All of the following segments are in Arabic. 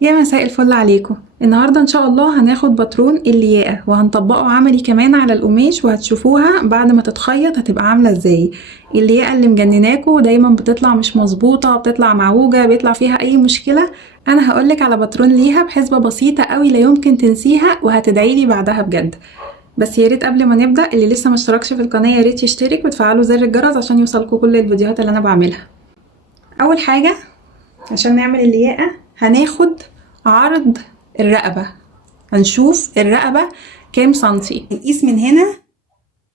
يا مساء الفل عليكم. النهارده ان شاء الله هناخد باترون الياقة وهنطبقه عملي كمان على القماش، وهتشوفوها بعد ما تتخيط هتبقى عامله ازاي. الياقة اللي مجنناكوا دايما بتطلع مش مظبوطه، بتطلع معوجه، بيطلع فيها اي مشكله. انا هقولك على باترون ليها بحسبه بسيطه قوي لا يمكن تنسيها، وهتدعيلي بعدها بجد. بس يا ريت قبل ما نبدا اللي لسه ما اشتركش في القناه يا ريت يشترك وتفعلوا زر الجرس عشان يوصلكوا كل الفيديوهات اللي انا بعملها. اول حاجه عشان نعمل الياقة هناخد عرض الرقبة، هنشوف الرقبة كام سنتي. نقيس من هنا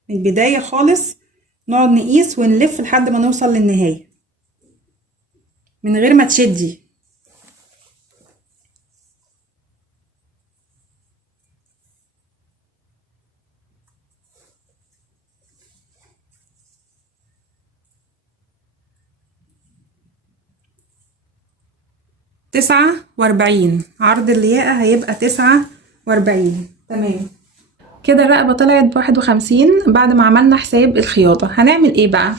من البداية خالص، نقعد نقيس ونلف لحد ما نوصل للنهاية من غير ما تشدي. تسعة واربعين عرض الياقة هيبقى 49. تمام كده الرقبة طلعت ب51 بعد ما عملنا حساب الخياطة. هنعمل ايه بقى؟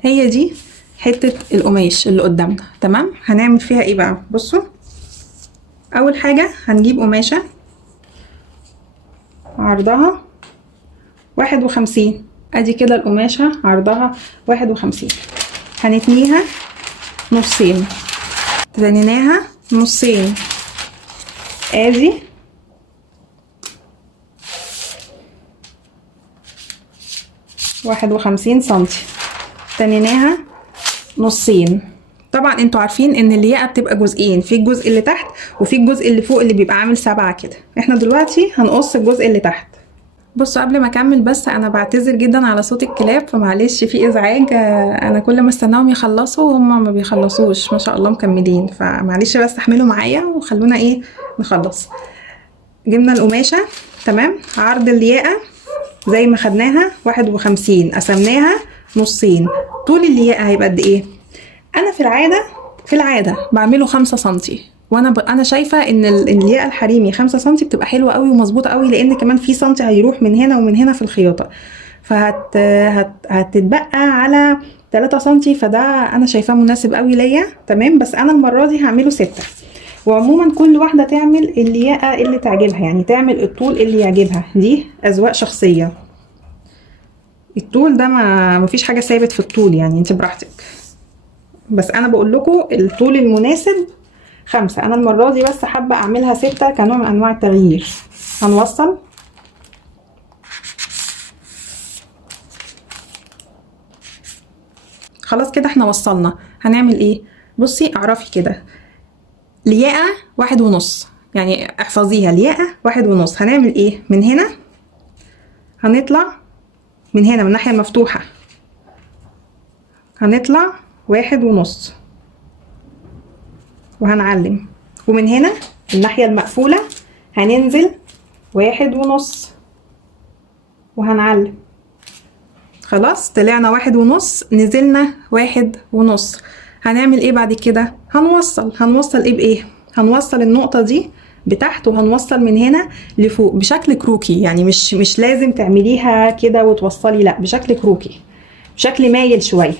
هي دي حتة القماش اللي قدامنا، تمام؟ هنعمل فيها ايه بقى؟ بصوا، اول حاجة هنجيب قماشة عرضها 51، ادي كده القماشة عرضها 51. هنتنيها نصين، تنيناها نصين، ادي 51 سنتي، تنيناها نصين. طبعا انتوا عارفين ان الياقة بتبقى جزئين، في الجزء اللي تحت وفي الجزء اللي فوق اللي بيبقى عامل 7 كده. احنا دلوقتي هنقص الجزء اللي تحت. بصوا قبل ما اكمل بس انا بعتذر جدا على صوت الكلاب، فمعلش في ازعاج. انا كل ما استناهم يخلصوا وهم ما بيخلصوش ما شاء الله مكملين، فمعلش بس احملوا معايا وخلونا ايه نخلص. جبنا القماشة، تمام؟ عرض الياقة زي ما خدناها 51، قسمناها نصين. طول الياقة هيبقى قد ايه؟ انا في العادة بعمله 5 سنتي، انا شايفه ان الياقه الحريمي 5 سنتي بتبقى حلوه قوي ومظبوطه قوي، لان كمان في سنتي هيروح من هنا ومن هنا في الخياطه، هتتبقى على 3 سنتي، فده انا شايفاه مناسب قوي ليا. تمام، بس انا المره دي هعمله 6. وعموما كل واحده تعمل الياقه اللي تعجبها، يعني تعمل الطول اللي يعجبها، دي اذواق شخصيه. الطول ده ما مفيش حاجه ثابت في الطول، يعني انت براحتك، بس انا بقول لكم الطول المناسب 5. انا المرة دي بس حابة اعملها 6 كنوع من انواع التغيير. هنوصل خلاص كده، احنا وصلنا. هنعمل ايه؟ بصي اعرفي كده، الياقة 1.5، يعني احفظيها، الياقة 1.5. هنعمل ايه؟ من هنا هنطلع، من هنا من الناحية المفتوحة هنطلع 1.5 وهنعلم، ومن هنا الناحية المقفولة هننزل 1.5 وهنعلم. خلاص طلعنا 1.5، نزلنا 1.5. هنعمل ايه بعد كده؟ هنوصل ايه بايه؟ هنوصل النقطة دي بتحت، وهنوصل من هنا لفوق بشكل كروكي، يعني مش لازم تعمليها كده وتوصلي، لا، بشكل كروكي، بشكل مايل شوية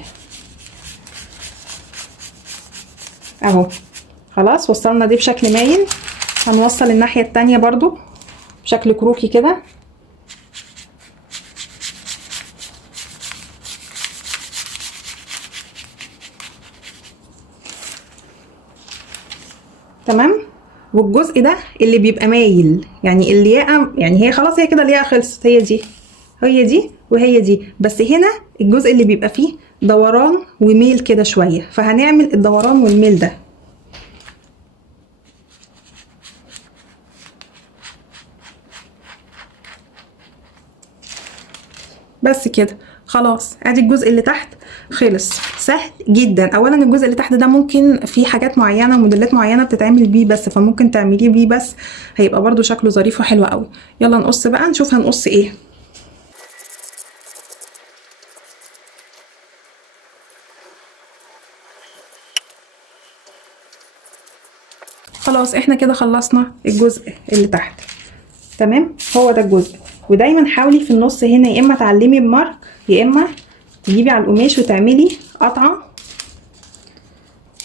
اهو. خلاص وصلنا دي بشكل مايل، هنوصل الناحية التانية برضو بشكل كروكي كده. تمام، والجزء ده اللي بيبقى مايل، يعني الياقة، يعني هي خلاص هي كده الياقة خلصت، هي دي وهي دي، بس هنا الجزء اللي بيبقى فيه دوران وميل كده شوية، فهنعمل الدوران والميل ده بس كده. خلاص ادي الجزء اللي تحت خلص، سهل جدا. اولا الجزء اللي تحت ده ممكن في حاجات معينه وموديلات معينه بتتعمل بيه بس، فممكن تعمليه بيه بس، هيبقى برضو شكله ظريف وحلو قوي. يلا نقص بقى نشوف هنقص ايه. خلاص احنا كده خلصنا الجزء اللي تحت، تمام؟ هو ده الجزء. ودايما حاولي في النص هنا يا اما تعلمي بمارك يا اما تجيبي على القماش وتعملي قطعه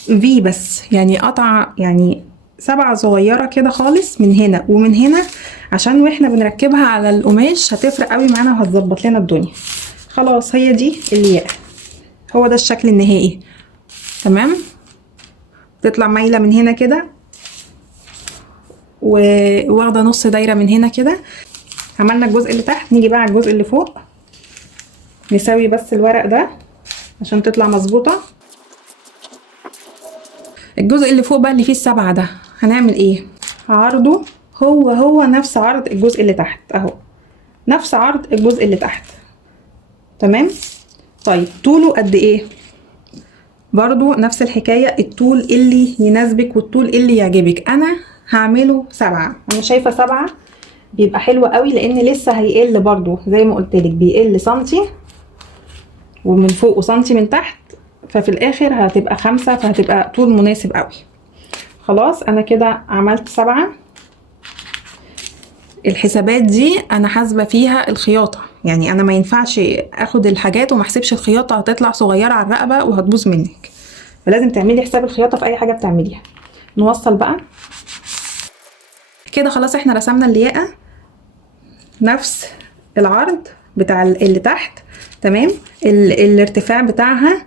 في، بس يعني قطعه يعني 7 صغيرة كده خالص من هنا ومن هنا، عشان واحنا بنركبها على القماش هتفرق قوي معانا وهتظبط لنا الدنيا. خلاص هي دي الياقة، هو ده الشكل النهائي. تمام، تطلع مايلة من هنا كده وواخدة نص دايرة من هنا كده. عملنا الجزء اللي تحت، نيجي بقى على الجزء اللي فوق نسوي بس الورق ده عشان تطلع مظبوطة. الجزء اللي فوق بقى اللي فيه ال7 ده هنعمل ايه؟ عرضه هو نفس عرض الجزء اللي تحت اهو، نفس عرض الجزء اللي تحت. تمام. طيب طوله قد ايه؟ برضو نفس الحكاية، الطول اللي يناسبك والطول اللي يعجبك. انا هعمله 7، انا شايفة 7 بيبقى حلو قوي، لان لسه هيقل برضو زي ما قلتلك، بيقل سنتي ومن فوق وسنتي من تحت، ففي الاخر هتبقى 5، فهتبقى طول مناسب قوي. خلاص انا كده عملت 7. الحسابات دي انا حاسبه فيها الخياطه، يعني انا ما ينفعش اخد الحاجات وما احسبش الخياطه، هتطلع صغيره على الرقبه وهتبوظ منك، فلازم تعملي حساب الخياطه في اي حاجه بتعمليها. نوصل بقى كده. خلاص احنا رسمنا الياقه نفس العرض بتاع اللي تحت. تمام. الارتفاع بتاعها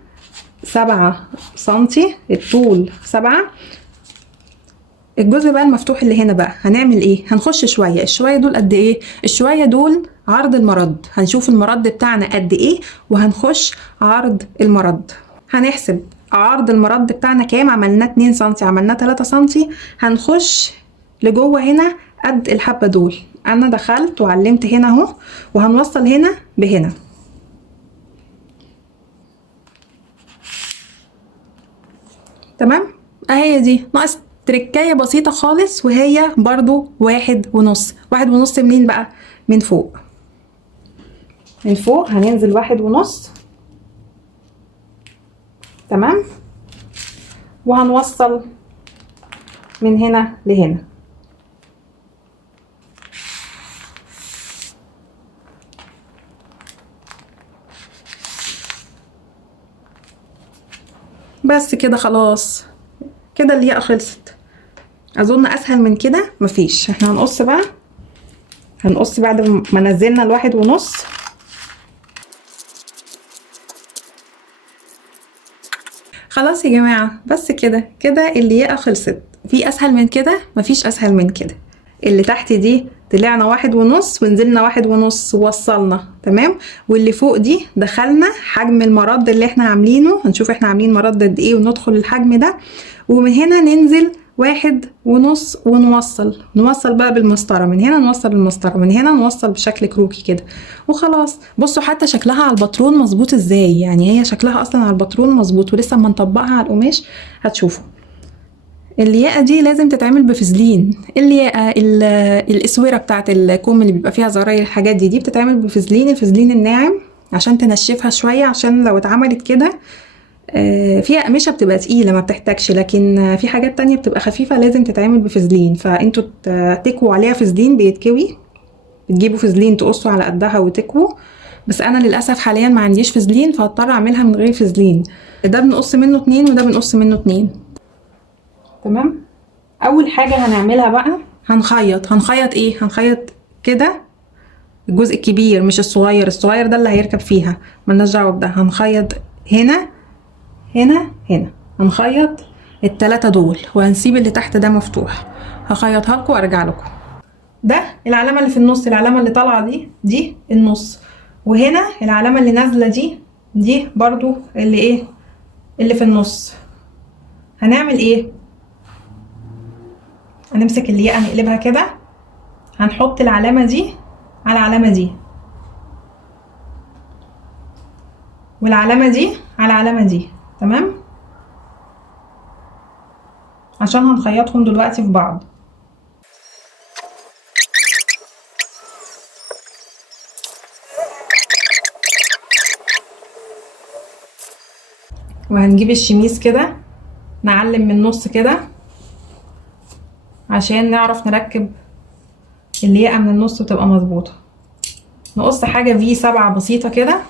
7 سنتي، الطول 7. الجزء بقى المفتوح اللي هنا بقى هنعمل ايه؟ هنخش شويه. الشويه دول قد ايه؟ الشويه دول عرض المرد، هنشوف المرد بتاعنا قد ايه وهنخش عرض المرد. هنحسب عرض المرد بتاعنا كام، عملناه 2 سنتي، عملناه 3 سنتي، هنخش لجوه هنا قد الحبه دول. انا دخلت وعلمت هنا اهو، وهنوصل هنا بهنا. تمام. اهي دي ناقص تركاية بسيطة خالص، وهي برضو 1.5. 1.5 منين بقى؟ من فوق. من فوق هننزل 1.5. تمام. وهنوصل من هنا لهنا. بس كده خلاص، كده الياقة خلصت. اظن اسهل من كده مفيش. احنا هنقص بقى، هنقص بعد ما نزلنا 1.5. خلاص يا جماعة، بس كده كده الياقة خلصت. في اسهل من كده؟ مفيش اسهل من كده. اللي تحت دي طلعنا 1.5 ونزلنا 1.5 ووصلنا. تمام. واللي فوق دي دخلنا حجم المرد اللي احنا عاملينه، هنشوف احنا عاملين مرد قد ايه وندخل الحجم ده، ومن هنا ننزل 1.5 ونوصل بقى بالمسطرة. من هنا نوصل المسطرة، من هنا نوصل بشكل كروكي كده وخلاص. بصوا حتى شكلها على الباترون مظبوط ازاي، يعني هي شكلها اصلا على الباترون مظبوط، ولسه اما نطبقها على القماش هتشوفوا. الياقة دي لازم تتعمل بفازلين. الياقة الاسورة بتاعت الكم اللي بيبقى فيها زراير الحاجات دي بتتعمل بفازلين، الفازلين الناعم، عشان تنشفها شوية، عشان لو اتعملت كده فيها قماشة بتبقى تقيلة ما بتحتاجش، لكن في حاجات تانية بتبقى خفيفة لازم تتعمل بفازلين. فانتوا تكووا عليها فازلين، بيتكوي، بتجيبوا فازلين تقصوا على قدها وتكووا. بس انا للاسف حاليا ما عنديش فازلين، فهضطر اعملها من غير فازلين. ده بنقص منه 2 وده بنقص منه 2. تمام. اول حاجة هنعملها بقى هنخيط ايه؟ هنخيط كده الجزء الكبير مش الصغير. الصغير ده اللي هيركب فيها، ملناش دعوه بده. هنخيط هنا هنا هنا، هنخيط ال3 دول وهنسيب اللي تحت ده مفتوح. هخيطها لكم وارجع لكم. ده العلامه اللي في النص، العلامه اللي طالعه دي النص، وهنا العلامه اللي نازله دي برضو اللي ايه، اللي في النص. هنعمل ايه؟ هنمسك الياقه نقلبها كده، هنحط العلامه دي على العلامه دي، والعلامه دي على العلامه دي. تمام، عشان هنخيطهم دلوقتي في بعض. وهنجيب الشميس كده نعلم من النص كده عشان نعرف نركب الياقة من النص وتبقى مظبوطة. نقص حاجة في 7 بسيطة كده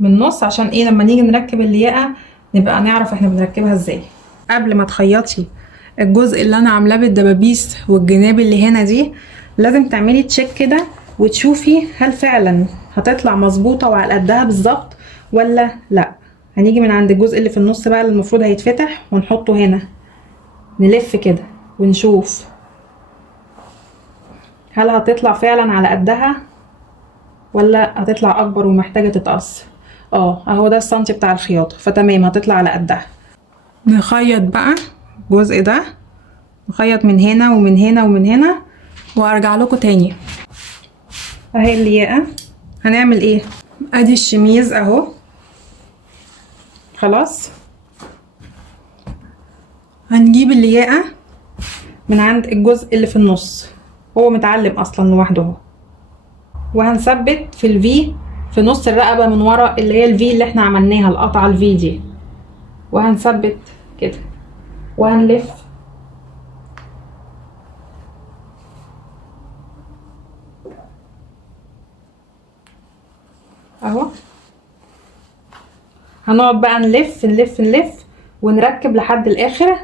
من النص، عشان ايه لما نيجي نركب الياقة نبقى نعرف احنا بنركبها ازاي. قبل ما تخيطي الجزء اللي انا عاملاه بالدبابيس والجناب اللي هنا دي لازم تعملي تشيك كده وتشوفي هل فعلا هتطلع مظبوطه وعلى قدها بالظبط ولا لا. هنيجي من عند الجزء اللي في النص بقى اللي المفروض هيتفتح ونحطه هنا، نلف كده ونشوف هل هتطلع فعلا على قدها ولا هتطلع اكبر ومحتاجه تتقص. اهو ده السنتي بتاع الخياطه، فتمام هتطلع على قدها. نخيط بقى الجزء ده، نخيط من هنا ومن هنا ومن هنا وارجع لكم تاني. اهي الياقه. هنعمل ايه؟ ادي الشميز اهو خلاص. هنجيب الياقه من عند الجزء اللي في النص، هو متعلم اصلا لوحده اهو، وهنثبت في الفي في نص الرقبه من ورا اللي هي الفي اللي احنا عملناها، القطعه الفي دي، وهنثبت كده وهنلف اهو. هنقعد بقى نلف نلف نلف ونركب لحد الاخر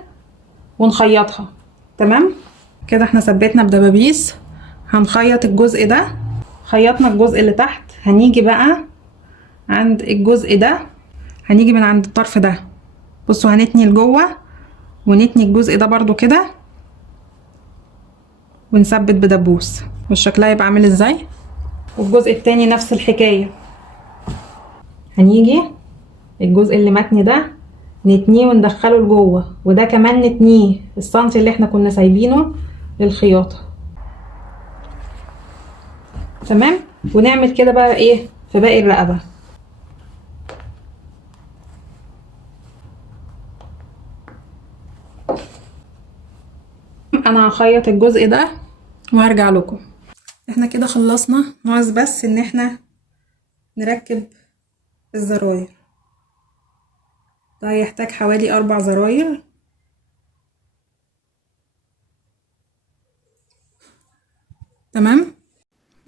ونخيطها. تمام كده احنا ثبتنا بدبابيس. هنخيط الجزء ده، خيطنا الجزء اللي تحت. هنيجي بقى عند الجزء ده، هنيجي من عند الطرف ده، بصوا هنتني لجوه ونتني الجزء ده برضو كده ونثبت بدبوس، والشكلها يبقى عامل ازاي. والجزء التاني نفس الحكايه، هنيجي الجزء اللي متني ده نتنيه وندخله لجوه، وده كمان نتنيه السنتي اللي احنا كنا سايبينه للخياطه. تمام. ونعمل كده بقى ايه في باقي الرقبه. انا هخيط الجزء ده وهرجع لكم. احنا كده خلصنا، ناقص بس ان احنا نركب الزراير. ده هيحتاج حوالي 4 زراير. تمام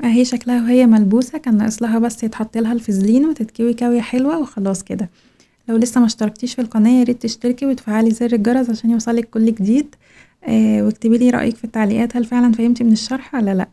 اهي شكلها وهي ملبوسه، كان ناقص لها بس يتحط لها الفازلين وتتكوي كويه حلوه وخلاص كده. لو لسه ما اشتركتيش في القناه يا ريت تشتركي وتفعلي زر الجرس عشان يوصلك كل جديد. واكتبي لي رايك في التعليقات، هل فعلا فهمتي من الشرح ولا لا.